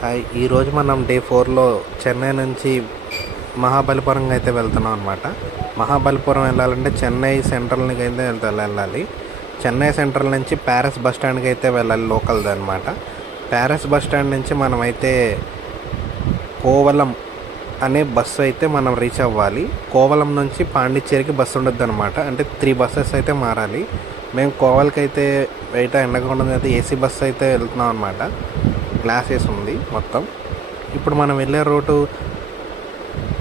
Hi, ఈరోజు మనం day 4లో Chennai నుంచి మహాబలిపురం అయితే వెళ్తున్నాం అనమాట. మహాబలిపురం వెళ్ళాలంటే చెన్నై సెంట్రల్కి అయితే వెళ్ళాలి. చెన్నై సెంట్రల్ నుంచి ప్యారిస్ బస్ స్టాండ్కి అయితే వెళ్ళాలి, లోకల్ది అనమాట. ప్యారిస్ బస్ స్టాండ్ నుంచి మనమైతే కోవలం అనే బస్సు అయితే మనం రీచ్ అవ్వాలి. కోవలం నుంచి పాండిచ్చేరికి బస్సు ఉండొద్దు అనమాట. అంటే 3 బస్సెస్ అయితే మారాలి. మేము కోవల్కి అయితే బయట ఎండకుండా అయితే ఏసీ బస్సు అయితే వెళ్తున్నాం అనమాట. గ్లాస్ వేసి ఉంది మొత్తం. ఇప్పుడు మనం వెళ్ళే రూటు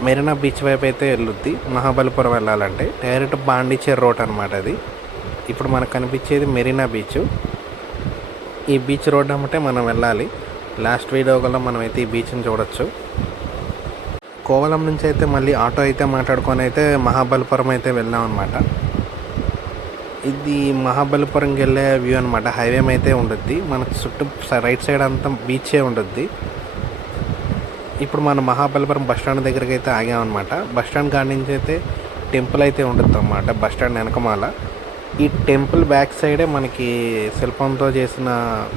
మెరీనా బీచ్ వైపు అయితే వెళ్ళుద్ది. మహాబలిపురం వెళ్ళాలంటే డైరెక్ట్ పాండిచ్చేరి రోడ్ అనమాట అది. ఇప్పుడు మనకు కనిపించేది మెరీనా బీచ్. ఈ బీచ్ రోడ్ అమ్మటే మనం వెళ్ళాలి. లాస్ట్ వీడియోలో మనం అయితే ఈ బీచ్ని చూడొచ్చు. కోవలం నుంచి అయితే మళ్ళీ ఆటో అయితే మాట్లాడుకొని అయితే మహాబలిపురం అయితే వెళ్ళాం అనమాట. ఇది మహాబలిపురంకి వెళ్ళే వ్యూ అనమాట. హైవే అయితే ఉంటుంది, మనకు చుట్టూ రైట్ సైడ్ అంతా బీచే ఉంటుంది. ఇప్పుడు మనం మహాబలిపురం బస్ స్టాండ్ దగ్గరికి అయితే ఆగామన్నమాట. బస్ స్టాండ్ కాడి నుంచి అయితే టెంపుల్ అయితే ఉంటుంది అన్నమాట. బస్ స్టాండ్ వెనకమాల ఈ టెంపుల్ బ్యాక్ సైడే మనకి శిల్పంతో చేసిన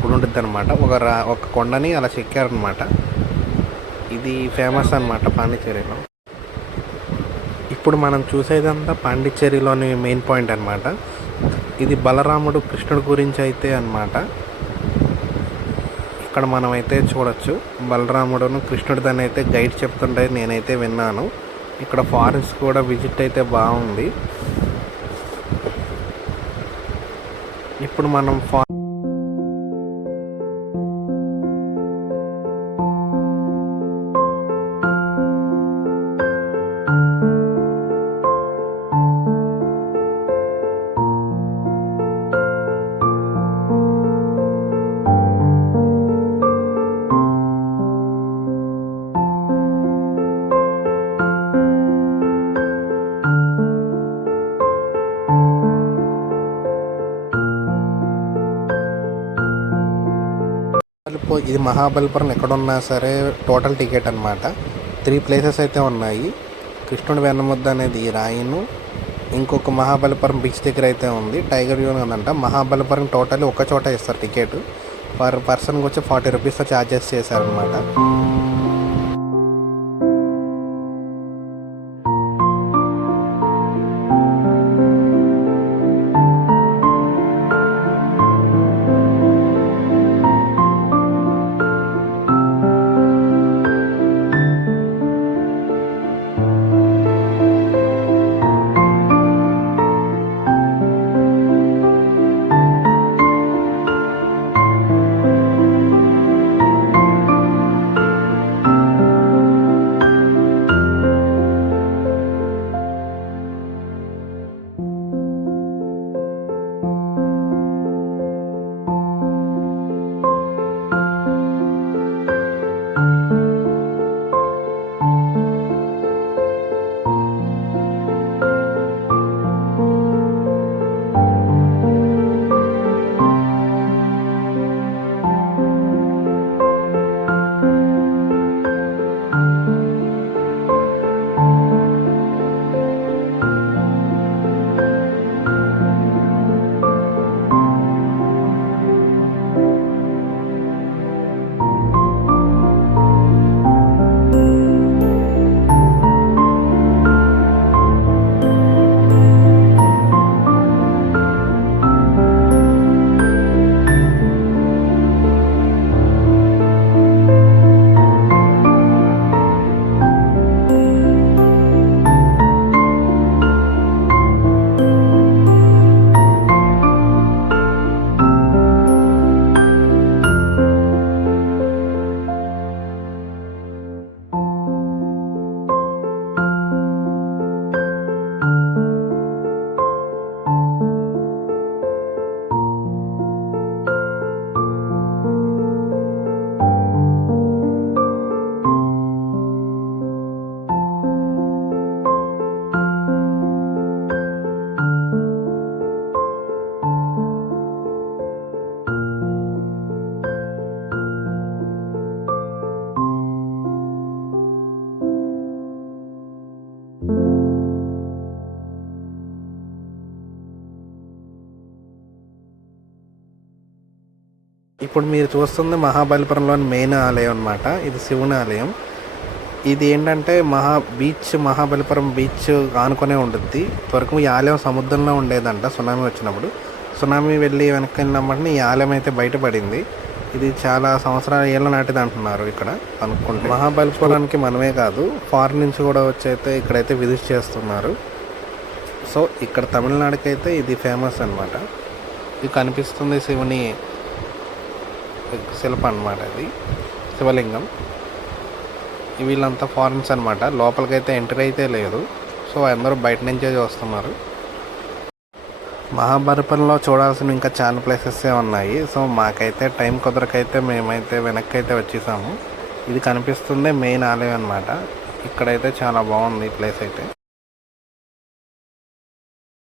గుడి ఉంటుంది అనమాట. ఒక కొండని అలా చెక్కారనమాట. ఇది ఫేమస్ అనమాట పాండిచ్చేరిలో. ఇప్పుడు మనం చూసేదంతా పాండిచ్చేరిలోని మెయిన్ పాయింట్ అనమాట. ఇది బలరాముడు కృష్ణుడు గురించి అయితే అనమాట. ఇక్కడ మనమైతే చూడొచ్చు బలరాముడును కృష్ణుడిదని అయితే గైడ్ చెప్తుంటే నేనైతే విన్నాను. ఇక్కడ ఫారెస్ట్ కూడా విజిట్ అయితే బాగుంది. ఇప్పుడు మనం ఇది మహాబలిపురం ఎక్కడున్నా సరే టోటల్ టికెట్ అనమాట. 3 ప్లేసెస్ అయితే ఉన్నాయి. కృష్ణుడి వెన్నముద్ద అనేది రాయిను, ఇంకొక మహాబలిపురం బీచ్ దగ్గర అయితే ఉంది, టైగర్ వ్యూ ఉందంట. మహాబలిపురం టోటల్ ఒక చోట ఇస్తారు టికెట్. పర్ పర్సన్కి వచ్చి 40 రూపీస్ ఛార్జెస్ చేశారనమాట. ఇప్పుడు మీరు చూస్తుంది మహాబలిపురంలోని మెయిన్ ఆలయం అనమాట. ఇది శివుని ఆలయం. ఇది ఏంటంటే మహాబలిపురం బీచ్ ఆనుకునే ఉంటుంది. ఇప్పటివరకు ఈ ఆలయం సముద్రంలో ఉండేదంట సునామీ వచ్చినప్పుడు. సునామీ వెళ్ళి వెనక్కి వెళ్ళినప్పటిని ఈ ఆలయం అయితే బయటపడింది. ఇది చాలా సంవత్సరాల ఏళ్ళ నాటిది అంటున్నారు ఇక్కడ అనుకుంటే. మహాబలిపురానికి మనమే కాదు, ఫారిన్ నుంచి కూడా వచ్చి అయితే ఇక్కడైతే విజిట్ చేస్తున్నారు. సో ఇక్కడ తమిళనాడుకి అయితే ఇది ఫేమస్ అనమాట. ఇది కనిపిస్తుంది శివుని శిల్పం అనమాట. ఇది శివలింగం. వీళ్ళంతా ఫారిన్స్ అనమాట. లోపలికైతే ఎంట్రీ అయితే లేదు. సో అందరూ బయట నుంచే చూస్తున్నారు. మహాబలిపురంలో చూడాల్సిన ఇంకా చాలా ప్లేసెసే ఉన్నాయి. సో మాకైతే టైం కుదరకైతే మేమైతే వెనక్కి అయితే వచ్చేసాము. ఇది కనిపిస్తుంది మెయిన్ ఆలయం అనమాట. ఇక్కడైతే చాలా బాగుంది ఈ ప్లేస్ అయితే.